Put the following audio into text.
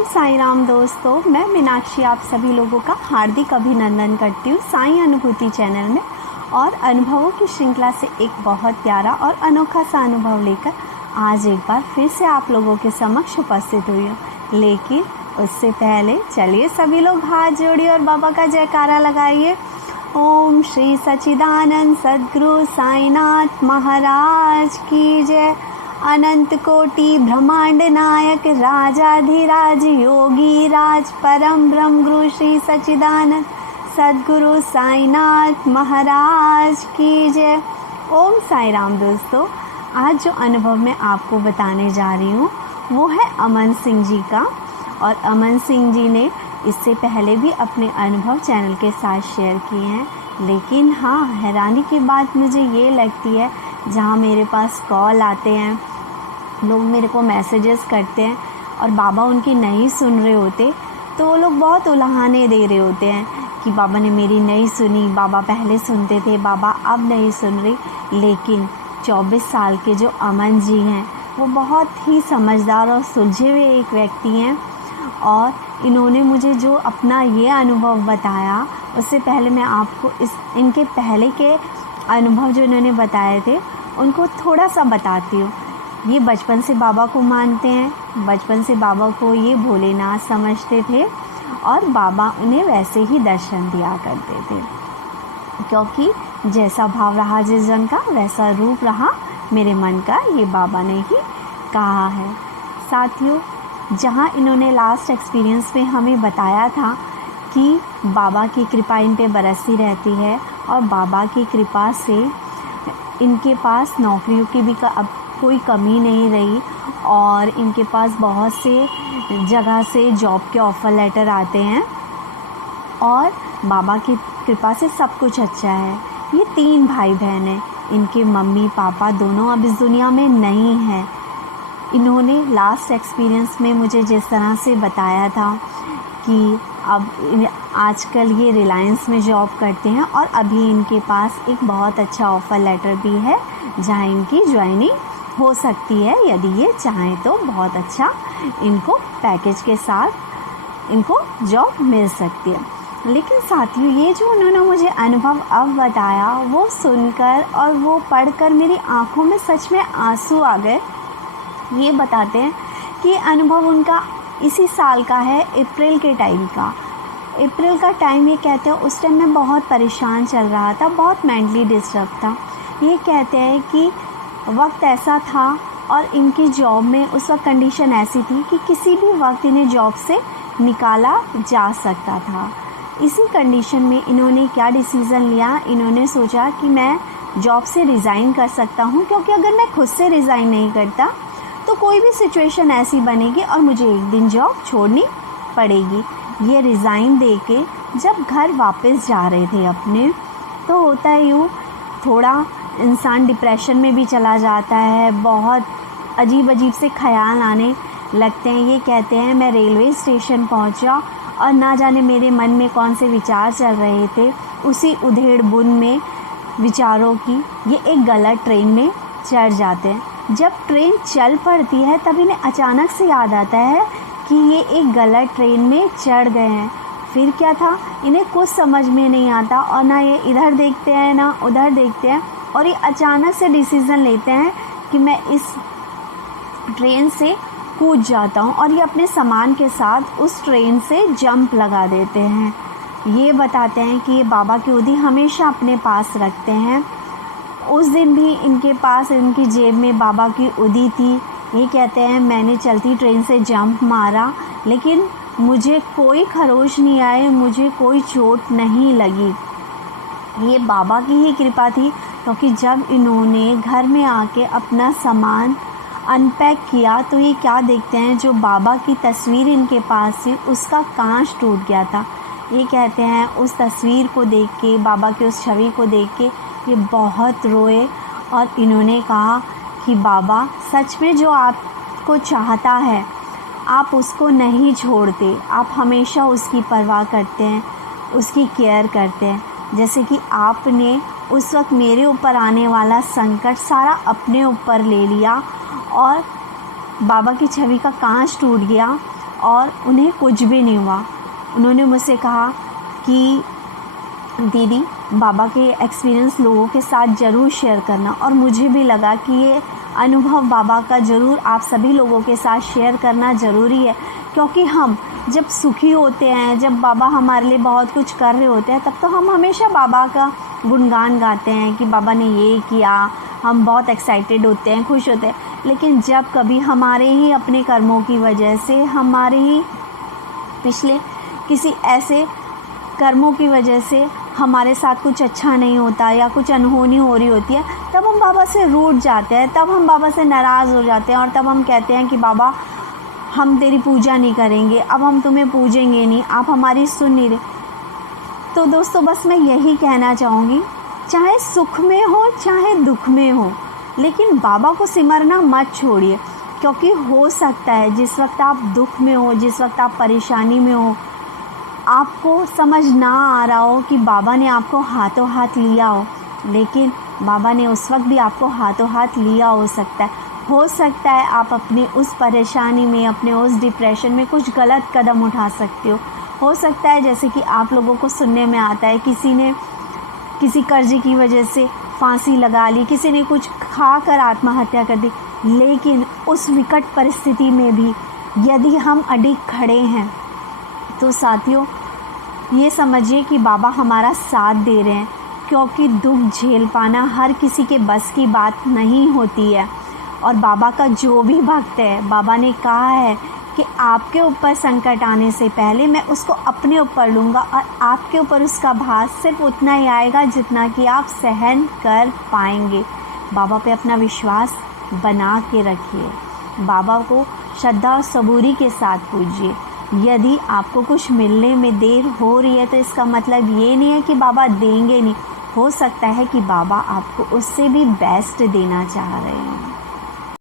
ओम साई राम दोस्तों, मैं मीनाक्षी आप सभी लोगों का हार्दिक अभिनंदन करती हूँ साई अनुभूति चैनल में। और अनुभवों की श्रृंखला से एक बहुत प्यारा और अनोखा सा अनुभव लेकर आज एक बार फिर से आप लोगों के समक्ष उपस्थित हुई हूँ। लेकिन उससे पहले चलिए सभी लोग हाथ जोड़िए और बाबा का जयकारा लगाइए। ओम श्री सच्चिदानंद सद्गुरु साईनाथ महाराज की जय। अनंत कोटि ब्रह्मांड नायक राजाधिराज योगी राज परम ब्रह्म गुरु श्री सच्चिदानंद सद्गुरु साईनाथ महाराज की जय। ओम साई राम दोस्तों, आज जो अनुभव मैं आपको बताने जा रही हूँ वो है अमन सिंह जी का। और अमन सिंह जी ने इससे पहले भी अपने अनुभव चैनल के साथ शेयर किए हैं। लेकिन हाँ, हैरानी की बात मुझे ये लगती है, जहाँ मेरे पास कॉल आते हैं, लोग मेरे को मैसेजेस करते हैं और बाबा उनकी नहीं सुन रहे होते तो वो लोग बहुत उलाहने दे रहे होते हैं कि बाबा ने मेरी नहीं सुनी, बाबा पहले सुनते थे, बाबा अब नहीं सुन रही। लेकिन 24 साल के जो अमन जी हैं वो बहुत ही समझदार और सुलझे हुए एक व्यक्ति हैं। और इन्होंने मुझे जो अपना ये अनुभव बताया, उससे पहले मैं आपको इनके पहले के अनुभव जो इन्होंने बताए थे उनको थोड़ा सा बताती हूँ। ये बचपन से बाबा को मानते हैं, बचपन से बाबा को ये भोलेनाथ समझते थे और बाबा उन्हें वैसे ही दर्शन दिया करते थे, क्योंकि जैसा भाव रहा जिस जन का वैसा रूप रहा मेरे मन का, ये बाबा ने ही कहा है। साथियों, जहाँ इन्होंने लास्ट एक्सपीरियंस में हमें बताया था कि बाबा की कृपा इन पे बरसती रहती है और बाबा की कृपा से इनके पास नौकरियों की भी अब कोई कमी नहीं रही और इनके पास बहुत से जगह से जॉब के ऑफ़र लेटर आते हैं और बाबा की कृपा से सब कुछ अच्छा है। ये 3 भाई बहन हैं, इनके मम्मी पापा दोनों अब इस दुनिया में नहीं हैं। इन्होंने लास्ट एक्सपीरियंस में मुझे जिस तरह से बताया था कि अब आजकल ये रिलायंस में जॉब करते हैं और अभी इनके पास एक बहुत अच्छा ऑफ़र लेटर भी है जहां इनकी ज्वाइनिंग हो सकती है, यदि ये चाहें तो बहुत अच्छा इनको पैकेज के साथ इनको जॉब मिल सकती है। लेकिन साथियों, ये जो उन्होंने मुझे अनुभव अब बताया वो सुनकर और वो पढ़कर मेरी आंखों में सच में आंसू आ गए। ये बताते हैं कि अनुभव उनका इसी साल का है, अप्रैल के टाइम का। अप्रैल का टाइम ये कहते हैं उस टाइम मैं बहुत परेशान चल रहा था, बहुत मेंटली डिस्टर्ब था। ये कहते हैं कि वक्त ऐसा था और इनकी जॉब में उस वक्त कंडीशन ऐसी थी कि किसी भी वक्त इन्हें जॉब से निकाला जा सकता था। इसी कंडीशन में इन्होंने क्या डिसीज़न लिया, इन्होंने सोचा कि मैं जॉब से रिज़ाइन कर सकता हूँ, क्योंकि अगर मैं खुद से रिज़ाइन नहीं करता तो कोई भी सिचुएशन ऐसी बनेगी और मुझे एक दिन जॉब छोड़नी पड़ेगी। ये रिज़ाइन दे के जब घर वापस जा रहे थे अपने, तो होता है यूँ, थोड़ा इंसान डिप्रेशन में भी चला जाता है, बहुत अजीब अजीब से ख़याल आने लगते हैं। ये कहते हैं मैं रेलवे स्टेशन पहुंचा और ना जाने मेरे मन में कौन से विचार चल रहे थे, उसी उधेड़ बुन में विचारों की ये एक गलत ट्रेन में चढ़ जाते हैं। जब ट्रेन चल पड़ती है तब इन्हें अचानक से याद आता है कि ये एक गलत ट्रेन में चढ़ गए हैं। फिर क्या था, इन्हें कुछ समझ में नहीं आता और ना ये इधर देखते हैं ना उधर देखते हैं और ये अचानक से डिसीज़न लेते हैं कि मैं इस ट्रेन से कूद जाता हूँ और ये अपने सामान के साथ उस ट्रेन से जंप लगा देते हैं। ये बताते हैं कि ये बाबा की उदी हमेशा अपने पास रखते हैं। उस दिन भी इनके पास इनकी जेब में बाबा की उदी थी। ये कहते हैं मैंने चलती ट्रेन से जंप मारा, लेकिन मुझे कोई खरोच नहीं आए, मुझे कोई चोट नहीं लगी। ये बाबा की ही कृपा थी, क्योंकि जब इन्होंने घर में आके अपना सामान अनपैक किया तो ये क्या देखते हैं, जो बाबा की तस्वीर इनके पास थी उसका कांच टूट गया था। ये कहते हैं उस तस्वीर को देख के, बाबा की उस छवि को देख के ये बहुत रोए और इन्होंने कहा कि बाबा सच में जो आपको चाहता है आप उसको नहीं छोड़ते, आप हमेशा उसकी परवाह करते हैं, उसकी केयर करते हैं। जैसे कि आपने उस वक्त मेरे ऊपर आने वाला संकट सारा अपने ऊपर ले लिया और बाबा की छवि का कांच टूट गया और उन्हें कुछ भी नहीं हुआ। उन्होंने मुझसे कहा कि दीदी, बाबा के एक्सपीरियंस लोगों के साथ ज़रूर शेयर करना। और मुझे भी लगा कि ये अनुभव बाबा का ज़रूर आप सभी लोगों के साथ शेयर करना ज़रूरी है, क्योंकि हम जब सुखी होते हैं, जब बाबा हमारे लिए बहुत कुछ कर रहे होते हैं, तब तो हम हमेशा बाबा का गुणगान गाते हैं कि बाबा ने ये किया, हम बहुत एक्साइटेड होते हैं, खुश होते हैं। लेकिन जब कभी हमारे ही अपने कर्मों की वजह से, हमारे ही पिछले किसी ऐसे कर्मों की वजह से हमारे साथ कुछ अच्छा नहीं होता या कुछ अनहोनी हो रही होती है, तब हम बाबा से रूठ जाते हैं, तब हम बाबा से नाराज़ हो जाते हैं और तब हम कहते हैं कि बाबा हम तेरी पूजा नहीं करेंगे, अब हम तुम्हें पूजेंगे नहीं, आप हमारी सुन नहीं रहे। तो दोस्तों, बस मैं यही कहना चाहूँगी, चाहे सुख में हो चाहे दुख में हो, लेकिन बाबा को सिमरना मत छोड़िए। क्योंकि हो सकता है जिस वक्त आप दुख में हो, जिस वक्त आप परेशानी में हो, आपको समझ ना आ रहा हो कि बाबा ने आपको हाथों हाथ लिया हो, लेकिन बाबा ने उस वक्त भी आपको हाथों हाथ लिया हो सकता है। हो सकता है आप अपनी उस परेशानी में, अपने उस डिप्रेशन में कुछ गलत कदम उठा सकते हो सकता है जैसे कि आप लोगों को सुनने में आता है किसी ने किसी कर्जे की वजह से फांसी लगा ली, किसी ने कुछ खाकर आत्महत्या कर दी। लेकिन उस विकट परिस्थिति में भी यदि हम अडिग खड़े हैं तो साथियों, ये समझिए कि बाबा हमारा साथ दे रहे हैं, क्योंकि दुख झेल पाना हर किसी के बस की बात नहीं होती है। और बाबा का जो भी भक्त है, बाबा ने कहा है कि आपके ऊपर संकट आने से पहले मैं उसको अपने ऊपर लूँगा और आपके ऊपर उसका भार सिर्फ उतना ही आएगा जितना कि आप सहन कर पाएंगे। बाबा पे अपना विश्वास बना के रखिए, बाबा को श्रद्धा और सबूरी के साथ पूजिए। यदि आपको कुछ मिलने में देर हो रही है तो इसका मतलब ये नहीं है कि बाबा देंगे नहीं, हो सकता है कि बाबा आपको उससे भी बेस्ट देना चाह रहे हैं।